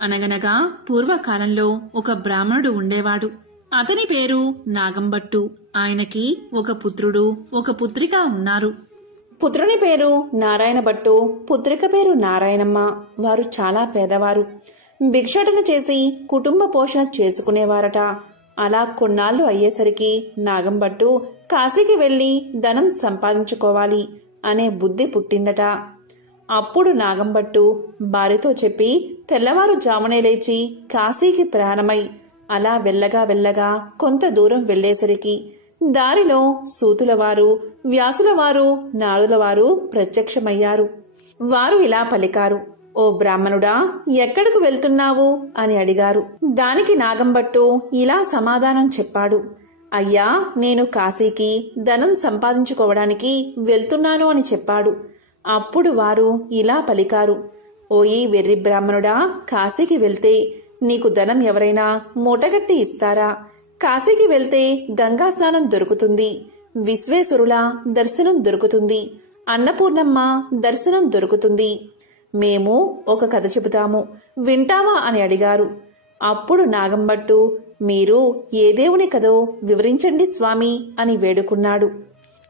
అనగనగా పూర్వకాలంలో ఒక బ్రాహ్మణుడు ఉండేవాడు. అతని పేరు నాగంభట్టు. ఆయనకి ఒక పుత్రుడు, ఒక పుత్రిక ఉన్నారు. పుత్రుని పేరు నారాయణ భట్టు, పుత్రిక పేరు నారాయణమ్మ. వారు చాలా పేదవారు. భిక్షాటన చేసి కుటుంబ పోషణ చేసుకునేవారట. అలా కొన్నాళ్లు అయ్యేసరికి నాగంభట్టు కాశీకి వెళ్లి ధనం సంపాదించుకోవాలి అనే బుద్ధి పుట్టిందట. అప్పుడు నాగంభట్టు భార్యతో చెప్పి తెల్లవారుజామునే లేచి కాశీకి ప్రయాణమై అలా వెళ్ళగా కొంత దూరం వెళ్లేసరికి దారిలో సూతులవారు, వ్యాసులవారు, నాడులవారు ప్రత్యక్షమయ్యారు. వారు ఇలా పలికారు, ఓ బ్రాహ్మణుడా, ఎక్కడకు వెళ్తున్నావు అని అడిగారు. దానికి నాగంభట్టు ఇలా సమాధానం చెప్పాడు. అయ్యా, నేను కాశీకి ధనం సంపాదించుకోవడానికి వెళ్తున్నాను అని చెప్పాడు. అప్పుడు వారు ఇలా పలికారు, ఓయి వెర్రి బ్రాహ్మణుడా, కాశీకి వెళ్తే నీకు ధనం ఎవరైనా మూటగట్టి ఇస్తారా? కాశీకి వెళ్తే గంగా స్నానం దొరుకుతుంది, విశ్వేశ్వరుల దర్శనం దొరుకుతుంది, అన్నపూర్ణమ్మ దర్శనం దొరుకుతుంది. మేము ఒక కథ చెబుతాము, వింటావా అని అడిగారు. అప్పుడు నాగంభట్టు, మీరు ఏ దేవుని కథో వివరించండి స్వామి అని వేడుకున్నాడు.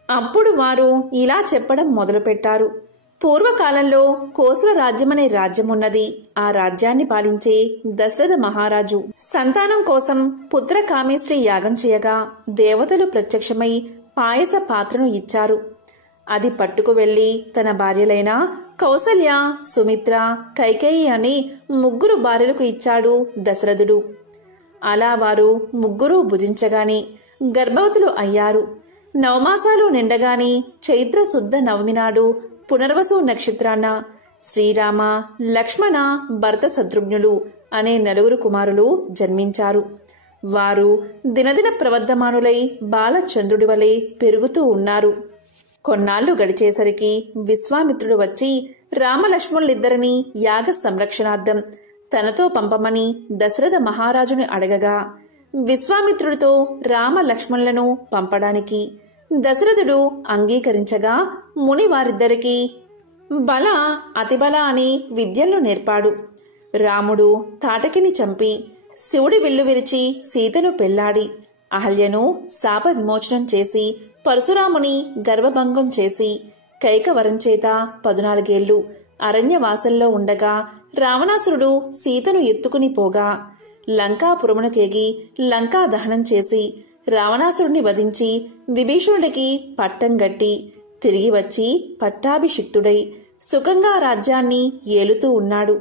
అప్పుడు వారు ఇలా చెప్పడం మొదలుపెట్టారు. పూర్వకాలంలో కోసల రాజ్యమనే రాజ్యమున్నది. ఆ రాజ్యాన్ని పాలించే దశరథ మహారాజు సంతానం కోసం పుత్ర కామేష్టి యాగం చేయగా దేవతలు ప్రత్యక్షమై పాయస పాత్రను ఇచ్చారు. అది పట్టుకు వెళ్లి తన భార్యలైన కౌసల్య, సుమిత్ర, కైకేయి అని 3 భార్యలకు ఇచ్చాడు దశరథుడు. అలా వారు 3 భుజించగాని గర్భవతులు అయ్యారు. 9 మాసాలు నిండగాని చైత్ర శుద్ధ నవమి నాడు పునర్వసు నక్షత్రాన శ్రీరామ, లక్ష్మణ, భరత శత్రుఘ్నులు అనే 4 కుమారులు జన్మించారు. వారు దినదిన ప్రవర్ధమానులై బాలచంద్రుడి వలె పెరుగుతూ ఉన్నారు. కొన్నాళ్లు గడిచేసరికి విశ్వామిత్రుడు వచ్చి రామలక్ష్మణులిద్దరినీ యాగ సంరక్షణార్థం తనతో పంపమని దశరథ మహారాజుని అడగగా విశ్వామిత్రుడితో రామలక్ష్మణులను పంపడానికి దశరథుడు అంగీకరించగా ముని వారిద్దరికీ బల, అతిబల అని విద్యలను నేర్పాడు. రాముడు తాటకిని చంపి శివుడి విల్లు విరిచి సీతను పెళ్లాడి అహల్యను శాప విమోచనం చేసి పరశురాముని గర్భభంగం చేసి కైకవరం చేత 14 ఏళ్లు అరణ్యవాసంలో ఉండగా రావణాసురుడు సీతను ఎత్తుకుని పోగా లంకాపురమునకేగి లంకా దహనం చేసి రావణాసురుడిని వధించి విభీషణుడికి పట్టం గట్టి తిరిగి వచ్చి పట్టాభిషిక్తుడై సుఖంగా రాజ్యాన్ని ఏలుతూ ఉన్నాడు.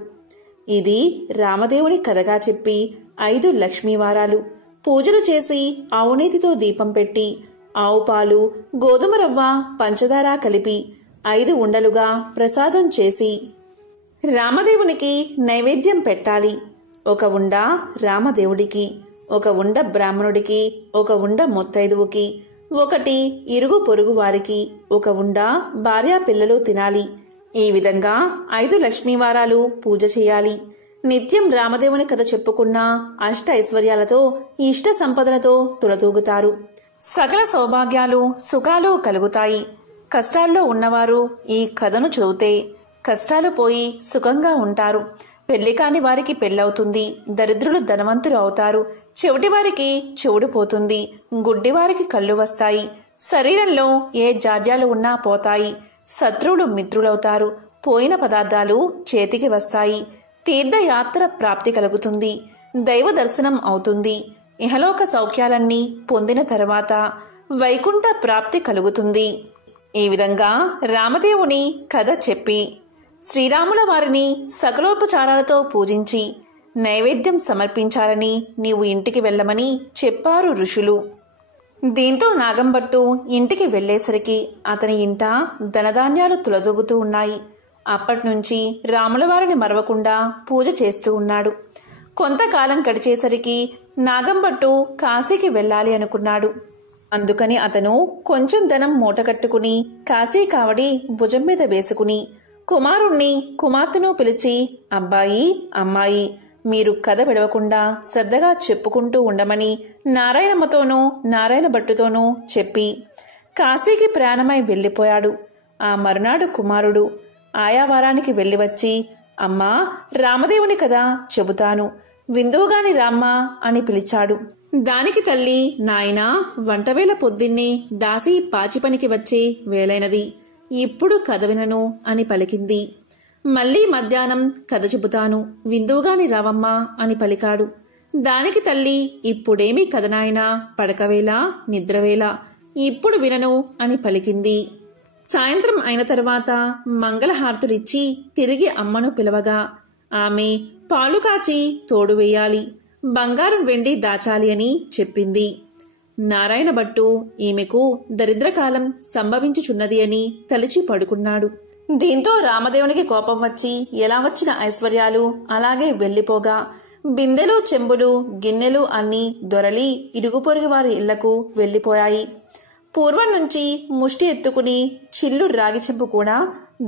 ఇది రామదేవుని కథగా చెప్పి 5 లక్ష్మీవారాలు పూజలు చేసి ఆవునేతితో దీపం పెట్టి ఆవు పాలు, గోధుమ రవ్వ, పంచదార కలిపి 5 ఉండలుగా ప్రసాదం చేసి రామదేవునికి నైవేద్యం పెట్టాలి. 1 ఉండ రామదేవుడికి, 1 ఉండ బ్రాహ్మణుడికి, 1 ఉండ ముత్తైదువుకి, 1 ఇరుగు పొరుగు వారికి, 1 ఉండ భార్యా పిల్లలు తినాలి. ఈ విధంగా 5 లక్ష్మీవారాలు పూజ చేయాలి. నిత్యం రామదేవుని కథ చెప్పుకున్న అష్ట ఐశ్వర్యాలతో, ఇష్ట సంపదలతో తులతూగుతారు. సకల సౌభాగ్యాలు, సుఖాలు కలుగుతాయి. కష్టాల్లో ఉన్నవారు ఈ కథను చదివితే కష్టాలు పోయి సుఖంగా ఉంటారు. పెళ్లి కాని వారికి పెళ్లవుతుంది. దరిద్రులు ధనవంతులు అవుతారు. చెవిటివారికి చెవుడు పోతుంది. గుడ్డివారికి కళ్ళు వస్తాయి. శరీరంలో ఏ జాడ్యాలు ఉన్నా పోతాయి. శత్రువులు మిత్రులవుతారు. పోయిన పదార్థాలు చేతికి వస్తాయి. తీర్థయాత్ర ప్రాప్తి కలుగుతుంది. దైవ దర్శనం అవుతుంది. ఇహలోక సౌఖ్యాలన్నీ పొందిన తర్వాత వైకుంఠ ప్రాప్తి కలుగుతుంది. ఈ విధంగా రామదేవుని కథ చెప్పి శ్రీరాముల వారిని సకలోపచారాలతో పూజించి నైవేద్యం సమర్పించాలని నీవు ఇంటికి వెళ్ళమని చెప్పారు ఋషులు. దీంతో నాగంభట్టు ఇంటికి వెళ్లేసరికి అతని ఇంట ధనధాన్యాలు తులదూగుతూ ఉన్నాయి. అప్పట్నుంచి రాములవారిని మరవకుండా పూజ చేస్తూ ఉన్నాడు. కొంతకాలం గడిచేసరికి నాగంభట్టు కాశీకి వెళ్ళాలి అనుకున్నాడు. అందుకని అతను కొంచెం ధనం మూటకట్టుకుని కాశీ కావడి భుజం మీద వేసుకుని కుమారుణ్ణి, కుమార్తెను పిలిచి, అబ్బాయి, అమ్మాయి, మీరు కథ విడవకుండా శ్రద్ధగా చెప్పుకుంటూ ఉండమని నారాయణమ్మతోనూ నారాయణ భట్టుతోనూ చెప్పి కాశీకి ప్రయాణమై వెళ్లిపోయాడు. ఆ మరునాడు కుమారుడు ఆయా వారానికి వెళ్లి వచ్చి అమ్మా, రామదేవుని కదా చెబుతాను, విందువుగాని రామ్మా అని పిలిచాడు. దానికి తల్లి, నాయనా, వంటవేళ పొద్దున్నే దాసి పాచిపనికి వచ్చే వేలైనది, ఇప్పుడు కథ వినను అని పలికింది. మళ్లీ మధ్యాహ్నం కథ చెబుతాను, విందువుగాని రావమ్మా అని పలికాడు. దానికి తల్లి, ఇప్పుడేమీ కథనాయనా, పడకవేళ, నిద్రవేళ, ఇప్పుడు వినను అని పలికింది. సాయంత్రం అయిన తర్వాత మంగళహారతులిచ్చి తిరిగి అమ్మను పిలవగా ఆమె పాలు కాచి తోడు వేయాలి, బంగారం వెండి దాచాలి అని చెప్పింది. నారాయణ భట్టు ఈమెకు దరిద్రకాలం సంభవించుచున్నది అని తలిచి పడుకున్నాడు. దీంతో రామదేవునికి కోపం వచ్చి ఎలా వచ్చిన ఐశ్వర్యాలు అలాగే వెళ్లిపోగా బిందెలు, చెంబులు, గిన్నెలు అన్నీ దొరలి ఇరుగు పొరుగు వారి ఇళ్లకు వెళ్లిపోయాయి. పూర్వం నుంచి ముష్టి ఎత్తుకుని చిల్లు రాగి చెంబు కూడా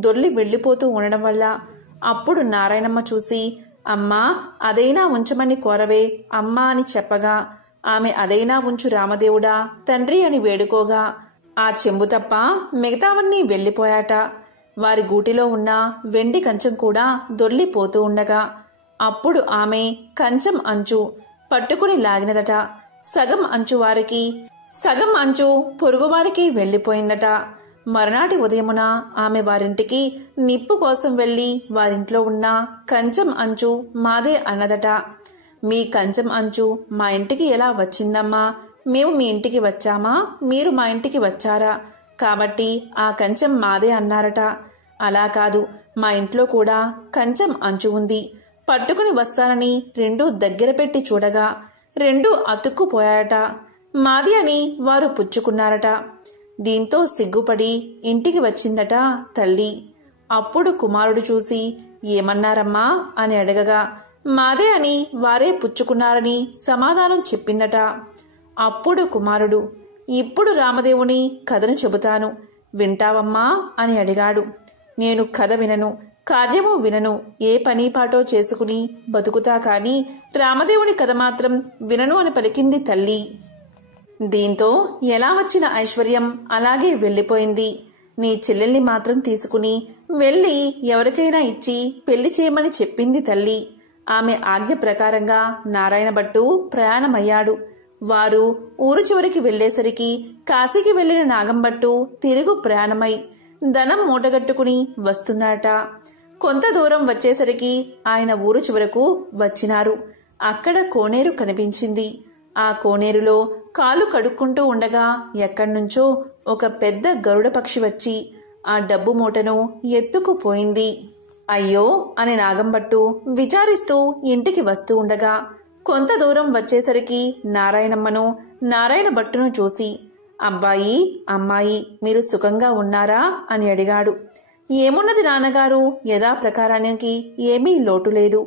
దొర్లి వెళ్లిపోతూ ఉండడం వల్ల అప్పుడు నారాయణమ్మ చూసి, అమ్మా, అదైనా ఉంచమని కోరవే అమ్మా అని చెప్పగా ఆమె అదైనా ఉంచు రామదేవుడా తండ్రి అని వేడుకోగా ఆ చెంబు తప్ప మిగతావన్నీ వెళ్లిపోయాట. వారి గూటిలో ఉన్న వెండి కంచం కూడా దొర్లిపోతూ ఉండగా అప్పుడు ఆమె కంచం అంచు పట్టుకుని లాగినదట. సగం అంచు వారికి, సగం అంచు పొరుగువారికి వెళ్లిపోయిందట. మరునాటి ఉదయమున ఆమె వారింటికి నిప్పు కోసం వెళ్లి వారింట్లో ఉన్న కంచం అంచు మాదే అన్నదట. మీ కంచం అంచు మా ఇంటికి ఎలా వచ్చిందమ్మా? మేము మీ ఇంటికి వచ్చామా, మీరు మా ఇంటికి వచ్చారా, కాబట్టి ఆ కంచం మాదే అన్నారట. అలా కాదు, మా ఇంట్లో కూడా కంచం అంచు ఉంది, పట్టుకుని వస్తానని రెండూ దగ్గర పెట్టి చూడగా రెండూ అతుక్కుపోయాయట. మాది అని వారు పుచ్చుకున్నారట. దీంతో సిగ్గుపడి ఇంటికి వచ్చిందట తల్లి. అప్పుడు కుమారుడు చూసి, ఏమన్నారమ్మా అని అడగగా మాదే అని వారే పుచ్చుకున్నారని సమాధానం చెప్పిందట. అప్పుడు కుమారుడు, ఇప్పుడు రామదేవుని కథను చెబుతాను, వింటావమ్మా అని అడిగాడు. నేను కథ వినను, కార్యము వినను, ఏ పని పాటో చేసుకుని బతుకుతా కాని రామదేవుని కథ మాత్రం వినను అని పలికింది తల్లి. దీంతో ఎలా వచ్చిన ఐశ్వర్యం అలాగే వెళ్లిపోయింది. నీ చెల్లెల్ని మాత్రం తీసుకుని వెళ్లి ఎవరికైనా ఇచ్చి పెళ్లి చేయమని చెప్పింది తల్లి. ఆమె ఆజ్ఞ ప్రకారంగా నారాయణ భట్టు ప్రయాణమయ్యాడు. వారు ఊరు చివరికి వెళ్లేసరికి కాశీకి వెళ్లిన నాగంభట్టు తిరుగు ప్రయాణమై ధనం మూటగట్టుకుని వస్తున్నాట. కొంత దూరం వచ్చేసరికి ఆయన ఊరు చివరకు వచ్చినారు. అక్కడ కోనేరు కనిపించింది. ఆ కోనేరులో కాలు కడుక్కుంటూ ఉండగా ఎక్కడ్నుంచో ఒక పెద్ద గరుడ పక్షి వచ్చి ఆ డబ్బు మూటను ఎత్తుకుపోయింది. అయ్యో అని నాగంభట్టు విచారిస్తూ ఇంటికి వస్తూ ఉండగా కొంత దూరం వచ్చేసరికి నారాయణమ్మను, నారాయణ భట్టును చూసి, అబ్బాయి, అమ్మాయి, మీరు సుఖంగా ఉన్నారా అని అడిగాడు. ఏమున్నది నాన్నగారు, యథాప్రకారానికి ఏమీ లోటు లేదు.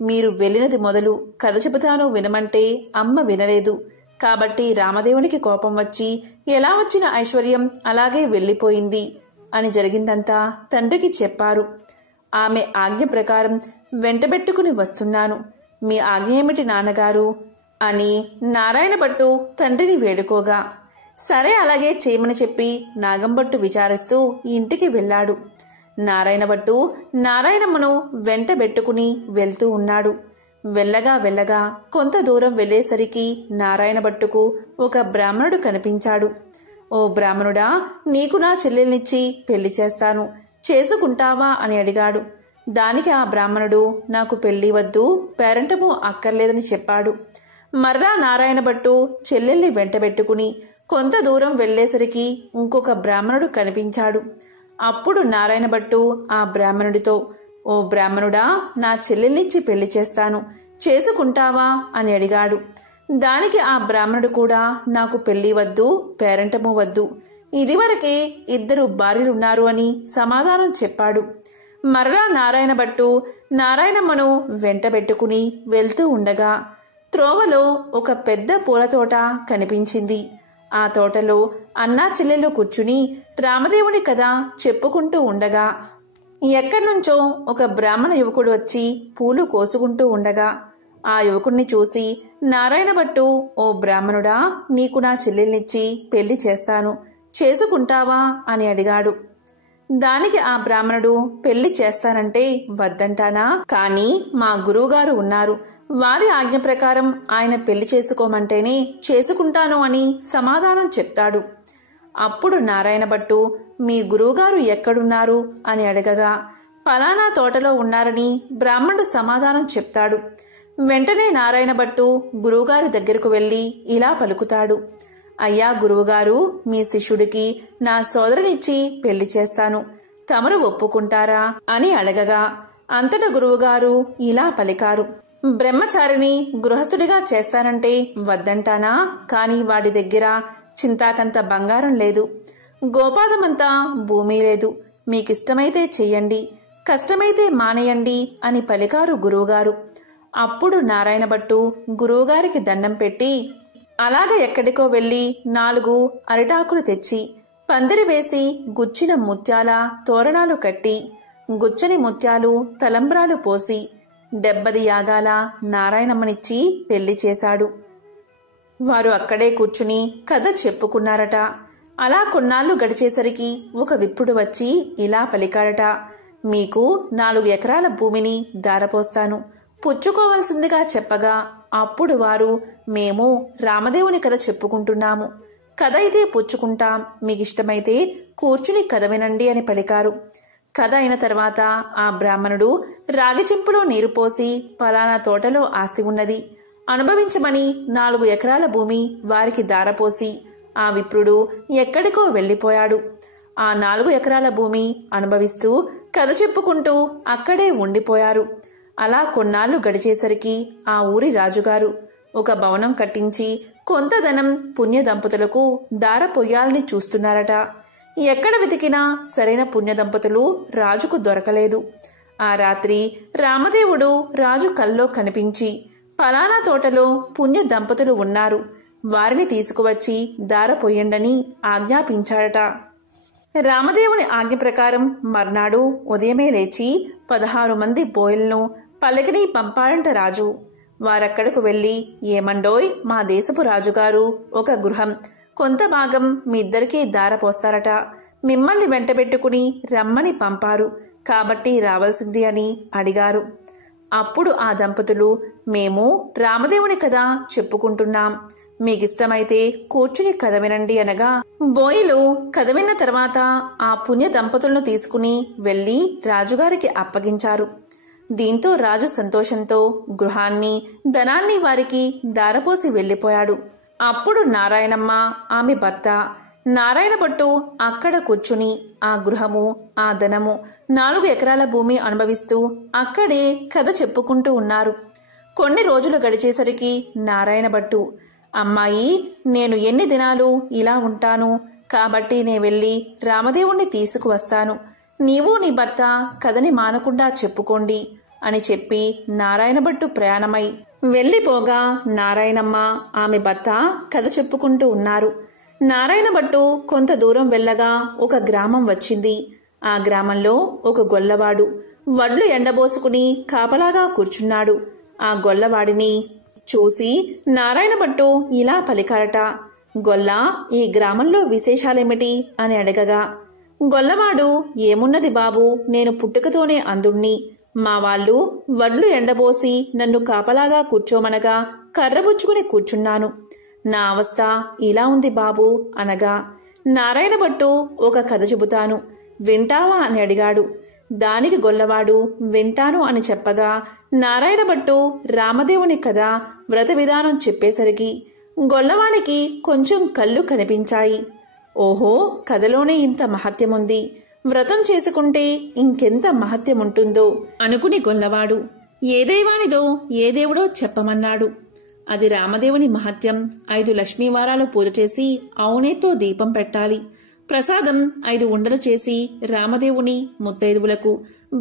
మీరు వెళ్ళినది మొదలు కథ చెబుతాను వినమంటే అమ్మ వినలేదు. కాబట్టి రామదేవునికి కోపం వచ్చి ఎలా వచ్చిన ఐశ్వర్యం అలాగే వెళ్లిపోయింది అని జరిగిందంతా తండ్రికి చెప్పారు. ఆమె ఆజ్ఞ ప్రకారం వెంటబెట్టుకుని వస్తున్నాను. మీ ఆజ్ఞ ఏమిటి నాన్నగారు అని నారాయణ భట్టు తండ్రిని వేడుకోగా, సరే అలాగే చేయమని చెప్పి నాగంభట్టు విచారిస్తూ ఇంటికి వెళ్ళాడు. నారాయణ భట్టు నారాయణమ్మను వెంటబెట్టుకుని వెళ్తూ ఉన్నాడు. వెళ్ళగా వెళ్ళగా కొంత దూరం వెళ్లేసరికి నారాయణ భట్టుకు ఒక బ్రాహ్మణుడు కనిపించాడు. ఓ బ్రాహ్మణుడా, నీకు నా చెల్లెల్నిచ్చి పెళ్లి చేస్తాను, చేసుకుంటావా అని అడిగాడు. దానికి ఆ బ్రాహ్మణుడు, నాకు పెళ్లి వద్దు, పేరంటము అక్కర్లేదని చెప్పాడు. మర్రా నారాయణ భట్టు చెల్లెల్ని వెంటబెట్టుకుని కొంత దూరం వెళ్లేసరికి ఇంకొక బ్రాహ్మణుడు కనిపించాడు. అప్పుడు నారాయణ భట్టు ఆ బ్రాహ్మణుడితో, ఓ బ్రాహ్మణుడా, నా చెల్లెల్నిచ్చి పెళ్లి చేస్తాను, చేసుకుంటావా అని అడిగాడు. దానికి ఆ బ్రాహ్మణుడు కూడా, నాకు పెళ్లి వద్దు, పేరంటము వద్దు, ఇదివరకే 2 భార్యలున్నారు అని సమాధానం చెప్పాడు. మరలా నారాయణ భట్టు నారాయణమ్మను వెంటబెట్టుకుని వెళ్తూ ఉండగా త్రోవలో ఒక పెద్ద పూల తోట కనిపించింది. ఆ తోటలో అన్నా చెల్లెలు కూర్చుని రామదేవుని కథ చెప్పుకుంటూ ఉండగా ఎక్కడ్నుంచో ఒక బ్రాహ్మణ యువకుడు వచ్చి పూలు కోసుకుంటూ ఉండగా ఆ యువకుణ్ణి చూసి నారాయణ భట్టు, ఓ బ్రాహ్మణుడా, నీకు నా చెల్లెల్నిచ్చి పెళ్లి చేస్తాను, చేసుకుంటావా అని అడిగాడు. దానికి ఆ బ్రాహ్మణుడు పెళ్లి చేస్తానంటే వద్దంటానా? కానీ మా గురువుగారు ఉన్నారు, వారి ఆజ్ఞ ప్రకారం ఆయన పెళ్లి చేసుకోమంటేనే చేసుకుంటాను అని సమాధానం చెప్తాడు. అప్పుడు నారాయణ భట్టు మీ గురువుగారు ఎక్కడున్నారు అని అడగగా పలానా తోటలో ఉన్నారని బ్రాహ్మణుడు సమాధానం చెప్తాడు. వెంటనే నారాయణ భట్టు గురువుగారి దగ్గరకు వెళ్లి ఇలా పలుకుతాడు, అయ్యా గురువుగారు, మీ శిష్యుడికి నా సోదరునిచ్చి పెళ్లి చేస్తాను, తమరు ఒప్పుకుంటారా అని అడగగా అంతట గురువుగారు ఇలా పలికారు, బ్రహ్మచారిని గృహస్థుడిగా చేస్తానంటే వద్దంటానా? కాని వాడి దగ్గర చింతాకంత బంగారం లేదు, గోపాదమంతా భూమి లేదు, మీకిష్టమైతే చెయ్యండి, కష్టమైతే మానేయండి అని పలికారు గురువుగారు. అప్పుడు నారాయణ భట్టు గురువుగారికి దండం పెట్టి అలాగ ఎక్కడికో వెళ్లి 4 అరిటాకులు తెచ్చి పందిరి వేసి గుచ్చిన ముత్యాల తోరణాలు కట్టి గుచ్చని ముత్యాలు తలంబ్రాలు పోసి 70 యాగాల నారాయణమ్మనిచ్చి పెళ్లి చేశాడు. వారు అక్కడే కూర్చుని కథ చెప్పుకున్నారట. అలా కొన్నాళ్లు గడిచేసరికి ఒక విప్రుడు వచ్చి ఇలా పలికాడట, మీకు 4 ఎకరాల భూమిని దారపోస్తాను, పుచ్చుకోవలసిందిగా చెప్పగా అప్పుడు వారు మేము రామదేవుని కథ చెప్పుకుంటున్నాము, కథ అయితే పుచ్చుకుంటాం, మీకిష్టమైతే కూర్చుని కథ వినండి అని పలికారు. కథ అయిన తర్వాత ఆ బ్రాహ్మణుడు రాగి చెంపులో నీరు పోసి పలానా తోటలో ఆస్తి ఉన్నది, అనుభవించమని 4 ఎకరాల భూమి వారికి దారపోసి ఆ విప్రుడు ఎక్కడికో వెళ్లిపోయాడు. ఆ 4 ఎకరాల భూమి అనుభవిస్తూ కథ చెప్పుకుంటూ అక్కడే ఉండిపోయారు. అలా కొన్నాళ్లు గడిచేసరికి ఆ ఊరి రాజుగారు ఒక భవనం కట్టించి కొంత ధనం పుణ్య దంపతులకు దారపోయాలని చూస్తున్నారట. ఎక్కడ వెతికినా సరైన పుణ్య దంపతులు రాజుకు దొరకలేదు. ఆ రాత్రి రామదేవుడు రాజు కల్లో కనిపించి పలానా తోటలో పుణ్య దంపతులు ఉన్నారు, వారిని తీసుకువచ్చి దారపోయండని ఆజ్ఞాపించాడట. రామదేవుని ఆజ్ఞ ప్రకారం మర్నాడు ఉదయమే లేచి 16 మంది బోయలను పల్లకిని పంపాడంట రాజు. వారక్కడకు వెళ్లి, ఏమండోయ్, మా దేశపు రాజుగారు ఒక గృహం కొంత భాగం మీ ఇద్దరికీ దారపోస్తారట, మిమ్మల్ని వెంటబెట్టుకుని రమ్మని పంపారు, కాబట్టి రావాల్సింది అని అడిగారు. అప్పుడు ఆ దంపతులు, మేము రామదేవుని కథ చెప్పుకుంటున్నాం, మీకిష్టమైతే కూర్చుని కథ వినండి అనగా బోయిలు కథ విన్న తర్వాత ఆ పుణ్య దంపతులను తీసుకుని వెళ్లి రాజుగారికి అప్పగించారు. దీంతో రాజు సంతోషంతో గృహాన్ని ధనాన్ని వారికి దారపోసి వెళ్లిపోయాడు. అప్పుడు నారాయణమ్మ ఆమె భర్త నారాయణ భట్టు అక్కడ కూర్చుని ఆ గృహము ఆ ధనము 4 ఎకరాల భూమి అనుభవిస్తూ అక్కడే కథ చెప్పుకుంటూ ఉన్నారు. కొన్ని రోజులు గడిచేసరికి నారాయణ భట్టు, అమ్మాయి, నేను ఎన్ని దినాలు ఇలా ఉంటాను, కాబట్టి నే వెళ్లి రామదేవుణ్ణి తీసుకువస్తాను, నీవు నీ భర్త కథని మానకుండా చెప్పుకోండి అని చెప్పి నారాయణ భట్టు ప్రయాణమై వెళ్లిపోగా నారాయణమ్మ ఆమె భర్త కథ చెప్పుకుంటూ ఉన్నారు. నారాయణ భట్టు కొంత దూరం వెళ్ళగా ఒక గ్రామం వచ్చింది. ఆ గ్రామంలో ఒక గొల్లవాడు వడ్లు ఎండబోసుకుని కాపలాగా కూర్చున్నాడు. ఆ గొల్లవాడిని చూసి నారాయణ భట్టు ఇలా పలికాడట, గొల్ల, ఈ గ్రామంలో విశేషాలేమిటి అని అడగగా గొల్లవాడు, ఏమున్నది బాబు, నేను పుట్టుకతోనే అందుణ్ణి, మా వాళ్ళు వడ్లు ఎండబోసి నన్ను కాపలాగా కూర్చోమనగా కర్రబుచ్చుకుని కూర్చున్నాను, నా అవస్థ ఇలా ఉంది బాబు అనగా నారాయణ భట్టు ఒక కథ చెబుతాను, వింటావా అని అడిగాడు. దానికి గొల్లవాడు వింటాను అని చెప్పగా నారాయణ భట్టు రామదేవుని కథ వ్రత విధానం చెప్పేసరికి గొల్లవానికి కొంచెం కళ్ళు కనిపించాయి. ఓహో, కథలోనే ఇంత మహత్యముంది, వ్రతం చేసుకుంటే ఇంకెంత మహత్యముంటుందో అనుకుని గొల్లవాడు ఏ దైవానిదో ఏ దేవుడో చెప్పమన్నాడు. అది రామదేవుని మహత్యం. 5 లక్ష్మీవారాలు పూజ చేసి అవునేతో దీపం పెట్టాలి, ప్రసాదం 5 ఉండలు చేసి రామదేవుని ముత్తైదువులకు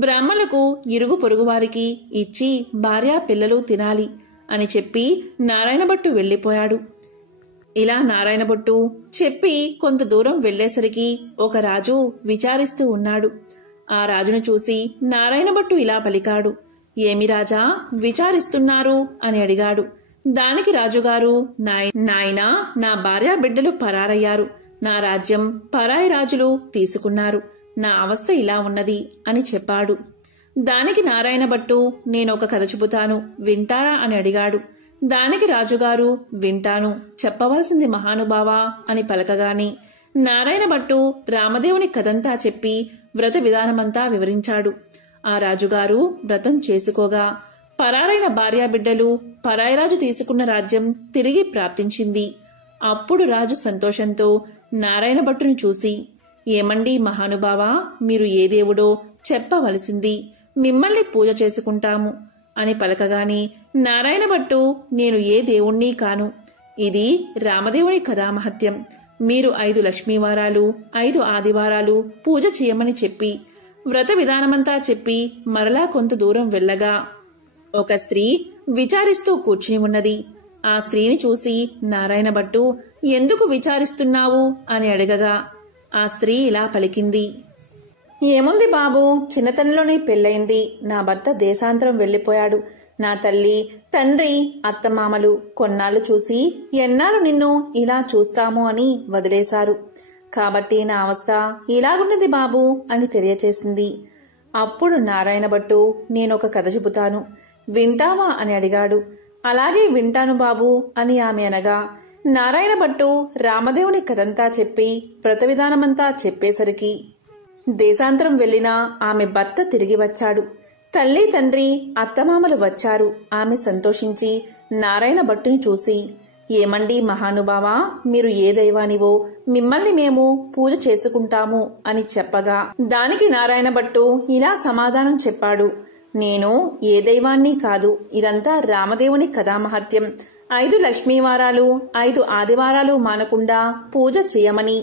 బ్రాహ్మణులకు ఇరుగు పొరుగువారికి ఇచ్చి భార్యా పిల్లలు తినాలి అని చెప్పి నారాయణ భట్టు వెళ్లిపోయాడు. ఇలా నారాయణ భట్టు చెప్పి కొంత దూరం వెళ్లేసరికి ఒక రాజు విచారిస్తూ ఉన్నాడు. ఆ రాజును చూసి నారాయణ భట్టు ఇలా పలికాడు, ఏమి రాజా విచారిస్తున్నారు అని అడిగాడు. దానికి రాజుగారు, నాయనా, నా భార్యా బిడ్డలు పరారయ్యారు, నా రాజ్యం పరాయి రాజులు తీసుకున్నారు, నా అవస్థ ఇలా ఉన్నది అని చెప్పాడు. దానికి నారాయణ భట్టు నేనొక కథ చెబుతాను, వింటారా అని అడిగాడు. దానికి రాజుగారు వింటాను, చెప్పవలసింది మహానుభావా అని పలకగాని నారాయణ భట్టు రామదేవుని కథంతా చెప్పి వ్రత విధానమంతా వివరించాడు. ఆ రాజుగారు వ్రతం చేసుకోగా పరారైన భార్యాబిడ్డలు, పరాయిరాజు తీసుకున్న రాజ్యం తిరిగి ప్రాప్తించింది. అప్పుడు రాజు సంతోషంతో నారాయణ భట్టుని చూసి, ఏమండి మహానుభావా, మీరు ఏ దేవుడో చెప్పవలసింది, మిమ్మల్ని పూజ చేసుకుంటాము అని పలకగాని నారాయణ భట్టు నేను ఏ దేవుణ్ణి కాను, ఇది రామదేవుని కథామహత్యం, మీరు 5 లక్ష్మీవారాలు 5 ఆదివారాలు పూజ చేయమని చెప్పి వ్రత విధానమంతా చెప్పి మరలా కొంత దూరం వెళ్ళగా ఒక స్త్రీ విచారిస్తూ కూర్చుని ఉన్నది. ఆ స్త్రీని చూసి నారాయణ భట్టు ఎందుకు విచారిస్తున్నావు అని అడగగా ఆ స్త్రీ ఇలా పలికింది, ఏముంది బాబు, చిన్నతనంలోనే పెళ్ళయింది. నా భర్త దేశాంతరం వెళ్ళిపోయాడు. నా తల్లి, తండ్రి, అత్తమామలు కొన్నాళ్ళు చూసి ఎన్నాళ్ళు నిన్ను ఇలా చూస్తాము అని వదిలేశారు. కాబట్టి నా అవస్థ ఇలాగున్నది బాబు అని తెలియచేసింది. అప్పుడు నారాయణ భట్టు నేనొక కథ చెబుతాను, వింటావా అని అడిగాడు. అలాగే వింటాను బాబు అని ఆమె అనగా నారాయణ భట్టు రామదేవుని కథంతా చెప్పి వ్రత విధానమంతా చెప్పేసరికి దేశాంతరం వెళ్లిన ఆమె భర్త తిరిగి వచ్చాడు. తల్లి, తండ్రి, అత్తమామలు వచ్చారు. ఆమె సంతోషించి నారాయణ భట్టుని చూసి, ఏమండి మహానుభావా, మీరు ఏ దైవానివో మిమ్మల్ని మేము పూజ చేసుకుంటాము అని చెప్పగా దానికి నారాయణ భట్టు ఇలా సమాధానం చెప్పాడు, నేను ఏ దైవాన్ని కాదు, ఇదంతా రామదేవుని కథామహత్యం. 5 లక్ష్మీవారాలు 5 ఆదివారాలు మానకుండా పూజ చేయమని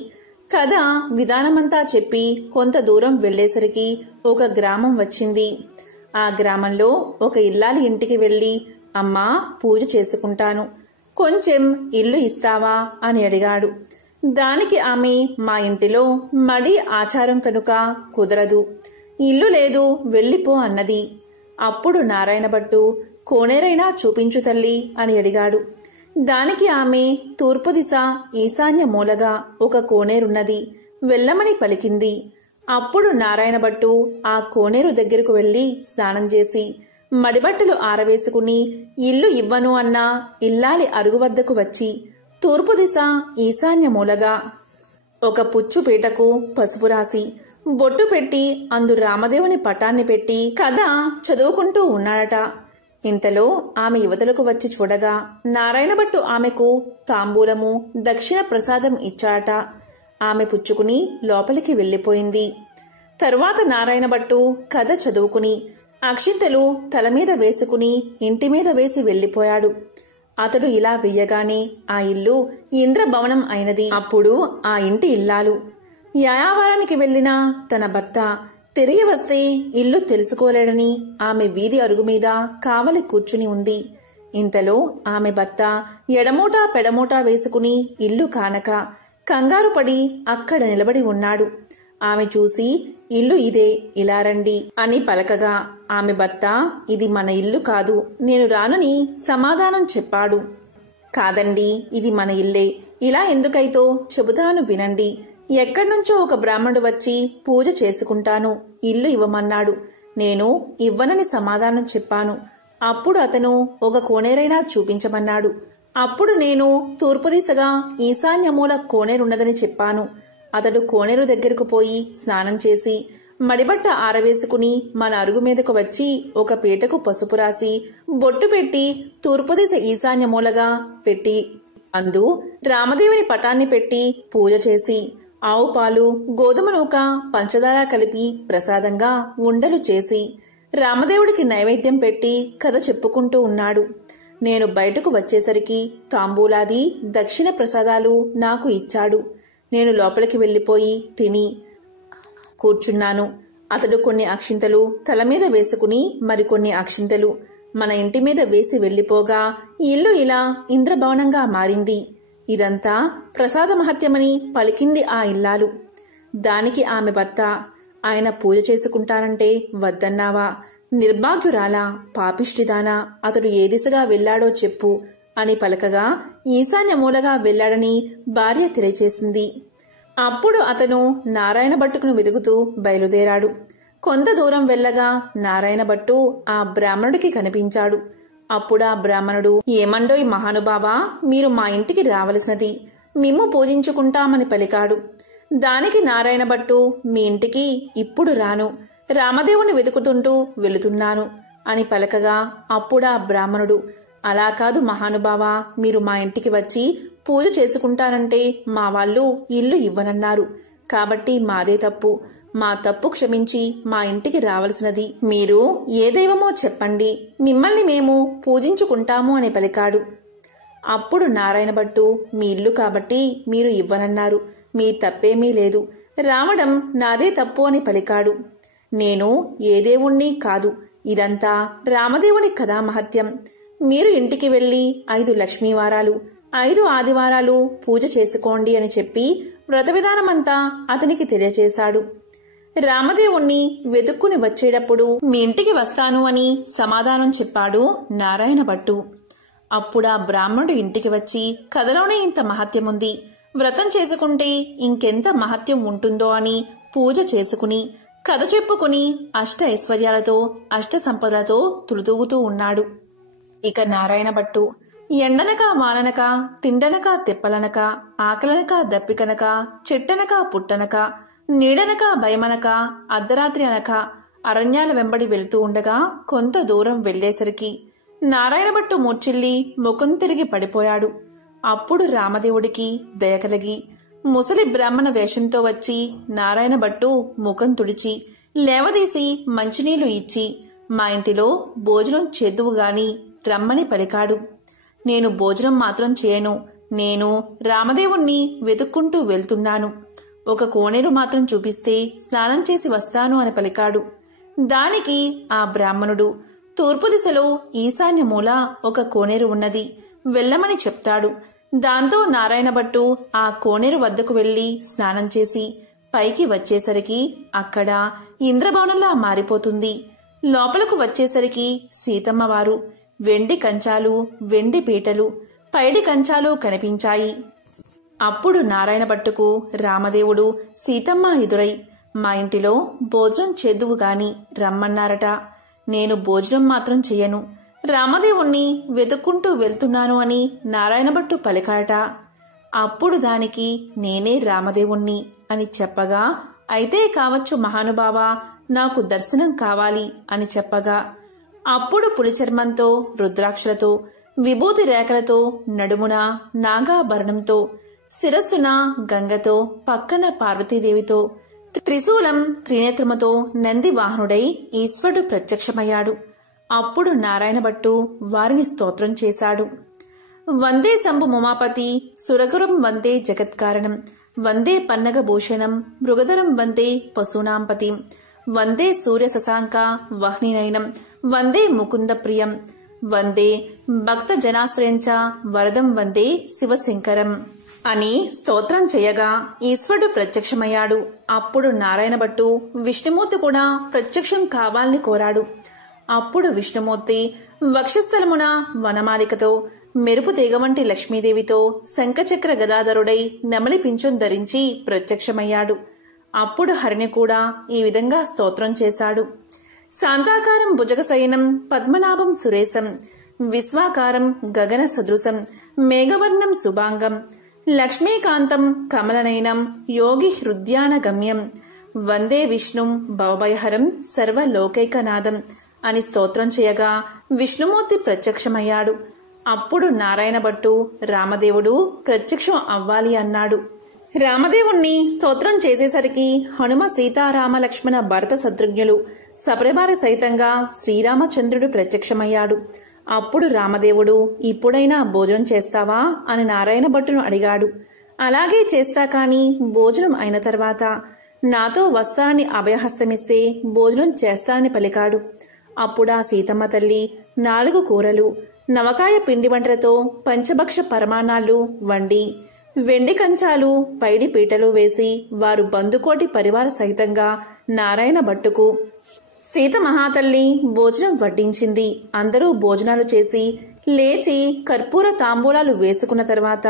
కథ విధానమంతా చెప్పి కొంత దూరం వెళ్లేసరికి ఒక గ్రామం వచ్చింది. ఆ గ్రామంలో ఒక ఇల్లాలి ఇంటికి వెళ్లి, అమ్మా పూజ చేసుకుంటాను, కొంచెం ఇల్లు ఇస్తావా అని అడిగాడు. దానికి ఆమె మా ఇంటిలో మడి ఆచారం కనుక కుదరదు, ఇల్లు లేదు, వెళ్ళిపో అన్నది. అప్పుడు నారాయణ భట్టు కోనేరైనా చూపించు తల్లి అని అడిగాడు. దానికి ఆమె తూర్పు దిశ ఈశాన్య మూలగా ఒక కోనేరున్నది, వెళ్ళమని పలికింది. అప్పుడు నారాయణ భట్టు ఆ కోనేరు దగ్గరకు వెళ్లి స్నానం చేసి మడిబట్టలు ఆరవేసుకుని ఇల్లు ఇవ్వను అన్న ఇల్లాలి అరుగు వద్దకు వచ్చి తూర్పు దిశ ఈశాన్య మూలగా ఒక పుచ్చు పీటకు పసుపు రాసి బొట్టు పెట్టి అందు రామదేవుని పటాన్ని పెట్టి కథ చదువుకుంటూ ఉన్నాడట. ఇంతలో ఆమె యువతలకు వచ్చి చూడగా నారాయణ భట్టు ఆమెకు తాంబూలము దక్షిణ ప్రసాదం ఇచ్చాట. ఆమె పుచ్చుకుని లోపలికి వెళ్లిపోయింది. తరువాత నారాయణ భట్టు కథ చదువుకుని అక్షింతలు తల మీద వేసుకుని ఇంటి మీద వేసి వెళ్లిపోయాడు. అతడు ఇలా వెయ్యగానే ఆ ఇల్లు ఇంద్రభవనం అయినది. అప్పుడు ఆ ఇంటి ఇల్లాలు యాయావారానికి వెళ్లిన తన భర్త తిరిగి వస్తే ఇల్లు తెలుసుకోలేడని ఆమె వీధి అరుగు మీద కావలి కూర్చుని ఉంది. ఇంతలో ఆమె భర్త ఎడమోటా పెడమోటా వేసుకుని ఇల్లు కానక కంగారు పడి అక్కడ నిలబడి ఉన్నాడు. ఆమె చూసి ఇల్లు ఇదే, ఇలా రండి అని పలకగా ఆమె భర్త ఇది మన ఇల్లు కాదు, నేను రానని సమాధానం చెప్పాడు. కాదండి, ఇది మన ఇల్లే, ఇలా ఎందుకైతో చెబుతాను వినండి. ఎక్కడ్నుంచో ఒక బ్రాహ్మణుడు వచ్చి పూజ చేసుకుంటాను, ఇల్లు ఇవ్వమన్నాడు. నేను ఇవ్వనని సమాధానం చెప్పాను. అప్పుడు అతను ఒక కోనేరైనా చూపించమన్నాడు. అప్పుడు నేను తూర్పు దిశగా ఈశాన్యమూల కోనేరున్నదని చెప్పాను. అతడు కోనేరు దగ్గరకు పోయి స్నానం చేసి మడిబట్ట ఆరవేసుకుని మన అరుగు మీదకు వచ్చి ఒక పీటకు పసుపు రాసి బొట్టు పెట్టి తూర్పు దిశ ఈశాన్యమూలగా పెట్టి అందు రామదేవుని పటాన్ని పెట్టి పూజ చేసి ఆవు పాలు గోధుమ నూక పంచదార కలిపి ప్రసాదంగా ఉండలు చేసి రామదేవుడికి నైవేద్యం పెట్టి కథ చెప్పుకుంటూ ఉన్నాడు. నేను బయటకు వచ్చేసరికి తాంబూలాది దక్షిణ ప్రసాదాలు నాకు ఇచ్చాడు. నేను లోపలికి వెళ్లిపోయి తిని కూర్చున్నాను. అతడు కొన్ని అక్షింతలు తల మీద వేసుకుని మరికొన్ని అక్షింతలు మన ఇంటి మీద వేసి వెళ్లిపోగా ఇల్లు ఇలా ఇంద్రభవనంగా మారింది. ఇదంతా ప్రసాద మహత్యమని పలికింది ఆ ఇల్లాలు. దానికి ఆమె భర్త, ఆయన పూజ చేసుకుంటానంటే వద్దన్నావా? నిర్భాగ్యురాలా, పాపిష్టిదానా, అతడు ఏ దిశగా వెళ్లాడో చెప్పు అని పలకగా ఈశాన్య మూలగా వెళ్లాడని భార్య తెలియచేసింది. అప్పుడు అతను నారాయణ భట్టుకును వెతుకుతూ బయలుదేరాడు. కొంత దూరం వెళ్ళగా నారాయణ భట్టు ఆ బ్రాహ్మణుడికి కనిపించాడు. అప్పుడా బ్రాహ్మణుడు, ఏమండోయ్ మహానుభావా, మీరు మా ఇంటికి రావలసినది, మిమ్ము పూజించుకుంటామని పలికాడు. దానికి నారాయణ భట్టు, మీ ఇంటికి ఇప్పుడు రాను, రామదేవుని వెతుకుతుంటూ వెళుతున్నాను అని పలకగా, అప్పుడా బ్రాహ్మణుడు, అలా కాదు మహానుభావా, మీరు మా ఇంటికి వచ్చి పూజ చేసుకుంటానంటే మా వాళ్ళు ఇల్లు ఇవ్వనన్నారు. కాబట్టి మాదే తప్పు, మా తప్పు క్షమించి మా ఇంటికి రావలసినది. మీరు ఏ దైవమో చెప్పండి, మిమ్మల్ని మేము పూజించుకుంటాము అని పలికాడు. అప్పుడు నారాయణ భట్టు, మీ ఇల్లు కాబట్టి మీరు ఇవ్వనన్నారు, మీ తప్పేమీ లేదు, రావడం నాదే తప్పు అని పలికాడు. నేను ఏ దేవుణ్ణి కాదు, ఇదంతా రామదేవుని కథా మహత్యం. మీరు ఇంటికి వెళ్లి 5 లక్ష్మీవారాలు 5 ఆదివారాలు పూజ చేసుకోండి అని చెప్పి వ్రత విధానమంతా అతనికి తెలియచేశాడు. రామదేవుణ్ణి వెతుక్కుని వచ్చేటప్పుడు మీ ఇంటికి వస్తాను అని సమాధానం చెప్పాడు నారాయణ భట్టు. అప్పుడా బ్రాహ్మణుడు ఇంటికి వచ్చి, కథలోనే ఇంత మహత్యముంది, వ్రతం చేసుకుంటే ఇంకెంత మహత్యం ఉంటుందో అని పూజ చేసుకుని కథ చెప్పుకుని అష్ట ఐశ్వర్యాలతో అష్ట సంపదలతో తులుతూగుతూ ఉన్నాడు. ఇక నారాయణ భట్టు ఎండనక వాననక, తిండనక తెప్పలనక, ఆకలనక దప్పికనక, చెట్టనక పుట్టనక, నీడనక భయమనక, అర్ధరాత్రి అనక అరణ్యాల వెంబడి వెళుతూ ఉండగా కొంత దూరం వెళ్లేసరికి నారాయణ భట్టు మూర్చిల్లి ముఖం తిరిగి పడిపోయాడు. అప్పుడు రామదేవుడికి దయ కలిగి ముసలి బ్రాహ్మణ వేషంతో వచ్చి నారాయణ భట్టు ముఖం తుడిచి లేవదీసి మంచినీళ్లు ఇచ్చి, మా ఇంటిలో భోజనం చేద్దువుగాని రమ్మని పలికాడు. నేను భోజనం మాత్రం చేయను, నేను రామదేవుణ్ణి వెతుక్కుంటూ వెళ్తున్నాను, ఒక కోనేరు మాత్రం చూపిస్తే స్నానం చేసి వస్తాను అని పలికాడు. దానికి ఆ బ్రాహ్మణుడు, తూర్పు దిశలో ఈశాన్య మూల ఒక కోనేరు ఉన్నది, వెళ్ళమని చెప్తాడు. దాంతో నారాయణ భట్టు ఆ కోనేరు వద్దకు వెళ్లి స్నానం చేసి పైకి వచ్చేసరికి అక్కడ ఇంద్రభవనంలా మారిపోతుంది. లోపలకు వచ్చేసరికి సీతమ్మవారు వెండి కంచాలు, వెండి పీటలు, పైడి కంచాలు కనిపించాయి. అప్పుడు నారాయణ భట్టుకు రామదేవుడు సీతమ్మ ఎదురై, మా ఇంటిలో భోజనం చేద్దువుగాని రమ్మన్నారట, నేను భోజనం మాత్రం చెయ్యను, రామదేవుణ్ణి వెతుక్కుంటూ వెళ్తున్నాను అని నారాయణ భట్టు పలికాట. అప్పుడు దానికి నేనే రామదేవుణ్ణి అని చెప్పగా, అయితే కావచ్చు మహానుభావా, నాకు దర్శనం కావాలి అని చెప్పగా, అప్పుడు పులిచర్మంతో, రుద్రాక్షలతో, విభూతి రేఖలతో, నడుమున నాగాభరణంతో, శిరస్సున గంగతో, పక్కన పార్వతీదేవితో, త్రిశూలం త్రినేత్రముతో నంది వాహనుడై ఈశ్వరుడు ప్రత్యక్షమయ్యాడు. అప్పుడు నారాయణ భట్టు వారిని స్తోత్రం చేశాడు. వందే శంభు ముమాపతి సురగురం వందే జగత్కారణం, వందే పన్నగభూషణం మృగధరం వందే పశూనాంపతి, వందే సూర్య శశాంక వహ్నినయనం, వందే ముకుంద ప్రియం, వందే భక్త జనాశ్రయంచ వరదం వందే శివశంకరం అని స్తోత్రం చేయగా ఈశ్వరుడు ప్రత్యక్షమయ్యాడు. అప్పుడు నారాయణ భట్టు విష్ణుమూర్తి కూడా ప్రత్యక్షం కావాలని కోరాడు. అప్పుడు విష్ణుమూర్తి వక్షస్థలమున వనమాలికతో, మెరుపు తీగ వంటి లక్ష్మీదేవితో, శంఖచక్ర గదాధరుడై నెమలి పింఛం ధరించి ప్రత్యక్షమయ్యాడు. అప్పుడు హరిని కూడా ఈ విధంగా స్తోత్రం చేశాడు. శాంతాకారం భుజగశయనం పద్మనాభం సురేశం, విశ్వాకారం గగన సదృశం మేఘవర్ణం శుభాంగం, లక్ష్మీకాంతం కమలనయనం యోగి హృద్యాన గమ్యం, వందే విష్ణుం భవభయహరం సర్వలోకైకనాథం అని స్తోత్రం చేయగా విష్ణుమూర్తి ప్రత్యక్షమయ్యాడు. అప్పుడు నారాయణ భట్టు రామదేవుడు ప్రత్యక్షం అవ్వాలి అన్నాడు. రామదేవుణ్ణి స్తోత్రం చేసేసరికి హనుమ సీతారామ లక్ష్మణ భరత శత్రుఘ్నులు సపరివార సహితంగా శ్రీరామచంద్రుడు ప్రత్యక్షమయ్యాడు. అప్పుడు రామదేవుడు, ఇప్పుడైనా భోజనం చేస్తావా అని నారాయణ భట్టును అడిగాడు. అలాగే చేస్తా, కాని భోజనం అయిన తర్వాత నాతో వస్తానని అభయహస్తమిస్తే భోజనం చేస్తానని పలికాడు. అప్పుడా సీతమ్మ తల్లి 4 కూరలు, నవకాయ పిండి వంటలతో పంచభక్ష పరమాన్నాలు వండి వెండి కంచాలు, పైడి పీటలు వేసి వారు బందుకోటి పరివార సహితంగా నారాయణ భట్టుకు సీత మహాతల్లి భోజనం వడ్డించింది. అందరూ భోజనాలు చేసి లేచి కర్పూర తాంబూలాలు వేసుకున్న తర్వాత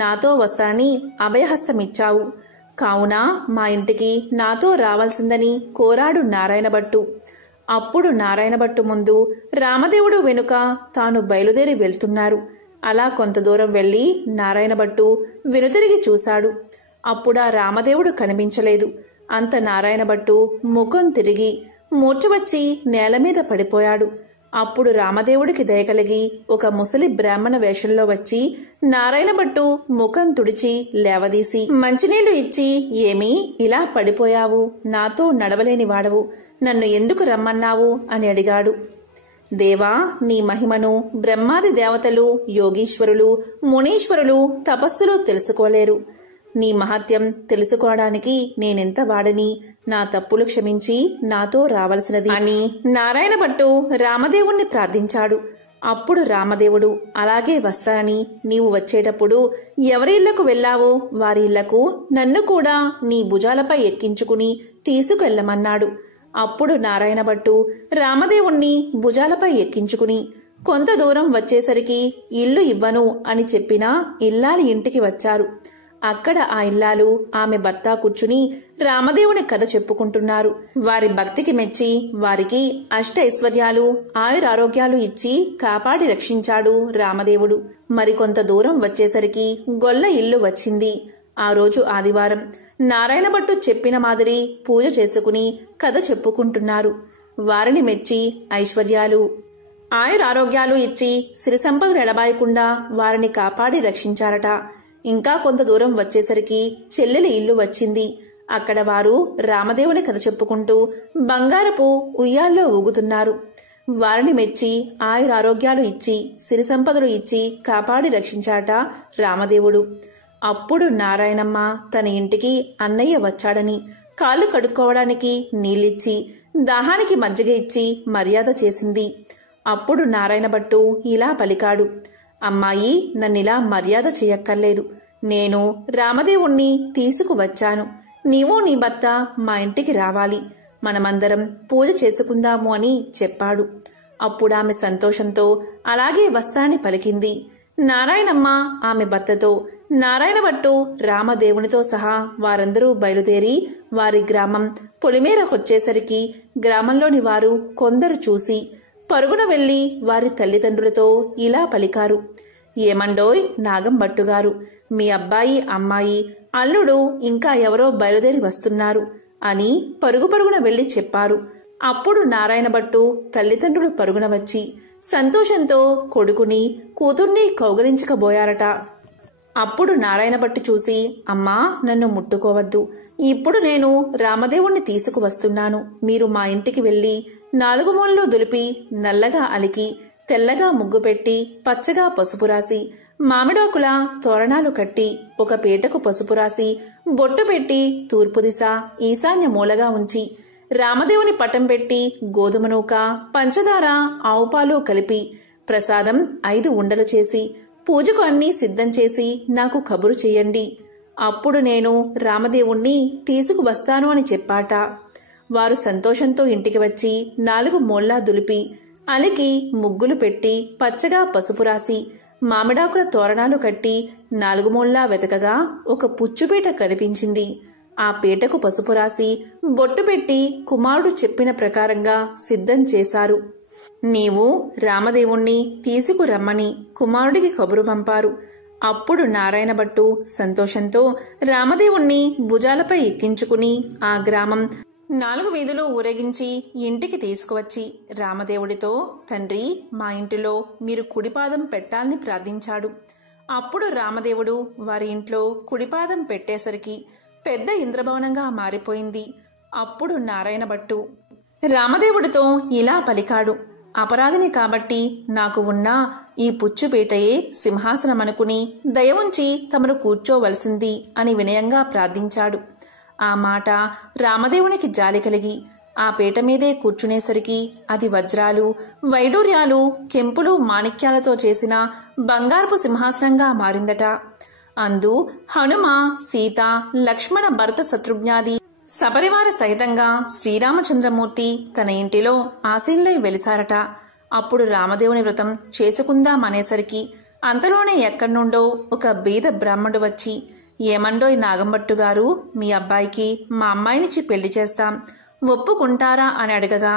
నాతో వస్తానని అభయహస్తమిచ్చావు. కావున మా ఇంటికి నాతో రావాల్సిందని కోరాడు నారాయణభట్టు. అప్పుడు నారాయణభట్టు ముందు, రామదేవుడు వెనుక తాను బయలుదేరి వెళ్తున్నారు. అలా కొంత దూరం వెళ్లి నారాయణభట్టు వెనుతిరిగి చూశాడు. అప్పుడా రామదేవుడు కనిపించలేదు. అంత నారాయణభట్టు ముఖం తిరిగి మూర్ఛవచ్చి నేలమీద పడిపోయాడు. అప్పుడు రామదేవుడికి దయకలిగి ఒక ముసలి బ్రాహ్మణ వేషంలో వచ్చి నారాయణభట్టు ముఖం తుడిచి లేవదీసి మంచినీళ్లు ఇచ్చి, ఏమీ ఇలా పడిపోయావు? నాతో నడవలేని వాడవు, నన్ను ఎందుకు రమ్మన్నావు అని అడిగాడు. దేవా, నీ మహిమను బ్రహ్మాది దేవతలు, యోగీశ్వరులు, మునీశ్వరులు తపస్సులు తెలుసుకోలేరు. నీ మహత్యం తెలుసుకోవడానికి నేనెంత వాడని, నా తప్పులు క్షమించి నాతో రావలసినది అని నారాయణభట్టు రామదేవుణ్ణి ప్రార్థించాడు. అప్పుడు రామదేవుడు, అలాగే వస్తానని, నీవు వచ్చేటప్పుడు ఎవరి ఇళ్లకు వెళ్లావో వారి ఇళ్లకు నన్ను కూడా నీ భుజాలపై ఎక్కించుకుని తీసుకెళ్లమన్నాడు. అప్పుడు నారాయణభట్టు రామదేవుణ్ణి భుజాలపై ఎక్కించుకుని కొంత దూరం వచ్చేసరికి ఇల్లు ఇవ్వను అని చెప్పిన ఇల్లాలి ఇంటికి వచ్చారు. అక్కడ ఆ ఇల్లాలు ఆమె భర్త కూర్చుని రామదేవుని కథ చెప్పుకుంటున్నారు. వారి భక్తికి మెచ్చి వారికి అష్ట ఐశ్వర్యాలు, ఆయురారోగ్యాలు ఇచ్చి కాపాడి రక్షించాడు రామదేవుడు. మరికొంత దూరం వచ్చేసరికి గొల్ల ఇల్లు వచ్చింది. ఆ రోజు ఆదివారం. నారాయణభట్టు చెప్పిన మాదిరి పూజ చేసుకుని కథ చెప్పుకుంటున్నారు. వారిని మెచ్చి ఐశ్వర్యాలు, ఆయురారోగ్యాలు ఇచ్చి సిరి సంపదలు ఎడబాయకుండా వారిని కాపాడి రక్షించారట. ఇంకా కొంత దూరం వచ్చేసరికి చెల్లెలి ఇల్లు వచ్చింది. అక్కడ వారు రామదేవుని కథ చెప్పుకుంటూ బంగారపు ఉయ్యాల్లో ఊగుతున్నారు. వారిని మెచ్చి ఆయురారోగ్యాలు ఇచ్చి సిరి సంపదలు ఇచ్చి కాపాడి రక్షించాట రామదేవుడు. అప్పుడు నారాయణమ్మ తన ఇంటికి అన్నయ్య వచ్చాడని కాళ్ళు కడుక్కోవడానికి నీళ్ళిచ్చి దాహానికి మజ్జిగ ఇచ్చి మర్యాద చేసింది. అప్పుడు నారాయణభట్టు ఇలా పలికాడు, అమ్మాయి, నన్నిలా మర్యాద చెయ్యక్కర్లేదు. నేను రామదేవుణ్ణి తీసుకువచ్చాను. నీవు నీ భర్త మా ఇంటికి రావాలి, మనమందరం పూజ చేసుకుందాము అని చెప్పాడు. అప్పుడామె సంతోషంతో అలాగే వస్తానని పలికింది. నారాయణమ్మ ఆమె భర్తతో, నారాయణభట్టు రామదేవునితో సహా వారందరూ బయలుదేరి వారి గ్రామం పొలిమేరకొచ్చేసరికి గ్రామంలోని వారు కొందరు చూసి పరుగున వెళ్లి వారి తల్లిదండ్రులతో ఇలా పలికారు, ఏమండోయ్ నాగంభట్టుగారు, మీ అబ్బాయి, అమ్మాయి, అల్లుడు ఇంకా ఎవరో బయలుదేరి వస్తున్నారు అని పరుగు పరుగున వెళ్లి చెప్పారు. అప్పుడు నారాయణభట్టు తల్లిదండ్రులు పరుగున వచ్చి సంతోషంతో కొడుకుని కూతుర్ని కౌగలించకబోయారట. అప్పుడు నారాయణభట్టు చూసి, అమ్మా, నన్ను ముట్టుకోవద్దు. ఇప్పుడు నేను రామదేవుణ్ణి తీసుకువస్తున్నాను. మీరు మా ఇంటికి వెళ్లి 4 మూలలు దులిపి నల్లగా అలికి తెల్లగా ముగ్గు పెట్టి పచ్చగా పసుపు రాసి మామిడాకుల తోరణాలు కట్టి ఒక పీటకు పసుపు రాసి బొట్టు పెట్టి తూర్పు దిశ ఈశాన్య మూలగా ఉంచి రామదేవుని పటం పెట్టి గోధుమ నూక, పంచదార, ఆవుపాలు కలిపి ప్రసాదం 5 ఉండలు చేసి పూజకు అన్నీ సిద్ధం చేసి నాకు కబురు చెయ్యండి. అప్పుడు నేను రామదేవుణ్ణి తీసుకువస్తాను అని చెప్పాట. వారు సంతోషంతో ఇంటికి వచ్చి 4 మూల్లా దులిపి అలికి ముగ్గులు పెట్టి పచ్చగా పసుపు రాసి మామిడాకుల తోరణాలు కట్టి 4 మూల్లా వెతకగా ఒక పుచ్చుపీట కనిపించింది. ఆ పీటకు పసుపు రాసి బొట్టు పెట్టి కుమారుడు చెప్పిన ప్రకారంగా సిద్ధం చేశారు. నీవు రామదేవుణ్ణి తీసుకురమ్మని కుమారుడికి కబురు పంపారు. అప్పుడు నారాయణభట్టు సంతోషంతో రామదేవుణ్ణి భుజాలపై ఎక్కించుకుని ఆ గ్రామం 4 వీధులు ఊరేగించి ఇంటికి తీసుకువచ్చి రామదేవుడితో, తండ్రి, మా ఇంటిలో మీరు కుడిపాదం పెట్టాలని ప్రార్థించాడు. అప్పుడు రామదేవుడు వారి ఇంట్లో కుడిపాదం పెట్టేసరికి పెద్ద ఇంద్రభవనంగా మారిపోయింది. అప్పుడు నారాయణభట్టు రామదేవుడితో ఇలా పలికాడు, అపరాధిని కాబట్టి నాకు ఉన్న ఈ పుచ్చుపీటయే సింహాసనమనుకుని దయ ఉంచి తమను కూర్చోవలసింది అని వినయంగా ప్రార్థించాడు. ఆ మాట రామదేవునికి జాలి కలిగి ఆ పీట మీదే కూర్చునేసరికి అది వజ్రాలు, వైడూర్యాలు, కెంపులు, మాణిక్యాలతో చేసిన బంగారపు సింహాసనంగా మారిందట. అందు హనుమ, సీత, లక్ష్మణ, భరత, శత్రుఘ్నాది సపరివార సహితంగా శ్రీరామచంద్రమూర్తి తన ఇంటిలో ఆసీనులై వెలిసారట. అప్పుడు రామదేవుని వ్రతం చేసుకుందామనేసరికి అంతలోనే ఎక్కడ్నుండో ఒక బీద బ్రాహ్మణుడు వచ్చి ఏమండోయ్ నాగంభట్టు గారు, మీ అబ్బాయికి మా అమ్మాయినిచ్చి పెళ్లి చేస్తాం, ఒప్పుకుంటారా అని అడగగా,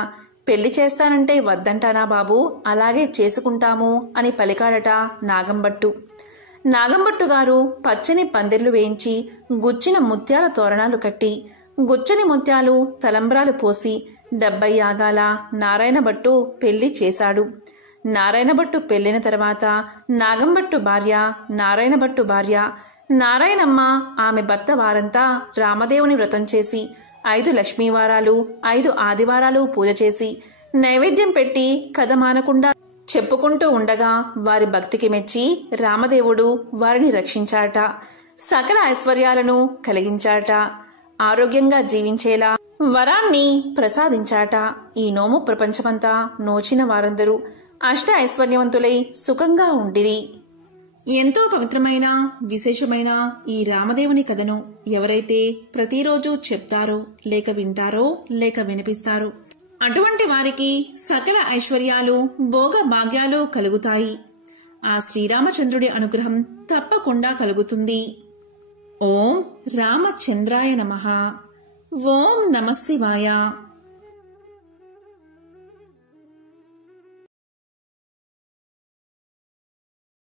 పెళ్లి చేస్తానంటే వద్దంటానా బాబు, అలాగే చేసుకుంటాము అని పలికాడట నాగంభట్టు. నాగంభట్టు గారు పచ్చని పందిర్లు వేయించి గుచ్చిన ముత్యాల తోరణాలు కట్టి గుచ్చని ముత్యాలు తలంబ్రాలు పోసి 70 యాగాల నారాయణభట్టు పెళ్లి చేశాడు. నారాయణభట్టు పెళ్లిన తర్వాత నాగంభట్టు భార్య, నారాయణభట్టు భార్య నారాయణమ్మ, ఆమె భర్త వారంతా రామదేవుని వ్రతం చేసి 5 లక్ష్మీవారాలు 5 ఆదివారాలు పూజ చేసి నైవేద్యం పెట్టి కథ మానకుండా చెప్పుకుంటూ ఉండగా వారి భక్తికి మెచ్చి రామదేవుడు వారిని రక్షించాట, సకల ఐశ్వర్యాలను కలిగించాట, ఆరోగ్యంగా జీవించేలా వరాన్ని ప్రసాదించాట. ఈ నోము ప్రపంచమంతా నోచిన వారందరూ అష్ట ఐశ్వర్యవంతులై సుఖంగా ఉండిరి. ఎంతో పవిత్రమైన విశేషమైన ఈ రామదేవుని కథను ఎవరైతే ప్రతిరోజు చెప్తారో, లేక వింటారో, లేక వినిపిస్తారో అటువంటి వారికి సకల ఐశ్వర్యాలు భోగ భాగ్యాలు కలుగుతాయి. ఆ శ్రీరామచంద్రుడి అనుగ్రహం తప్పకుండా కలుగుతుంది. ఓం రామచంద్రాయ నమః. ఓం నమః శివాయ.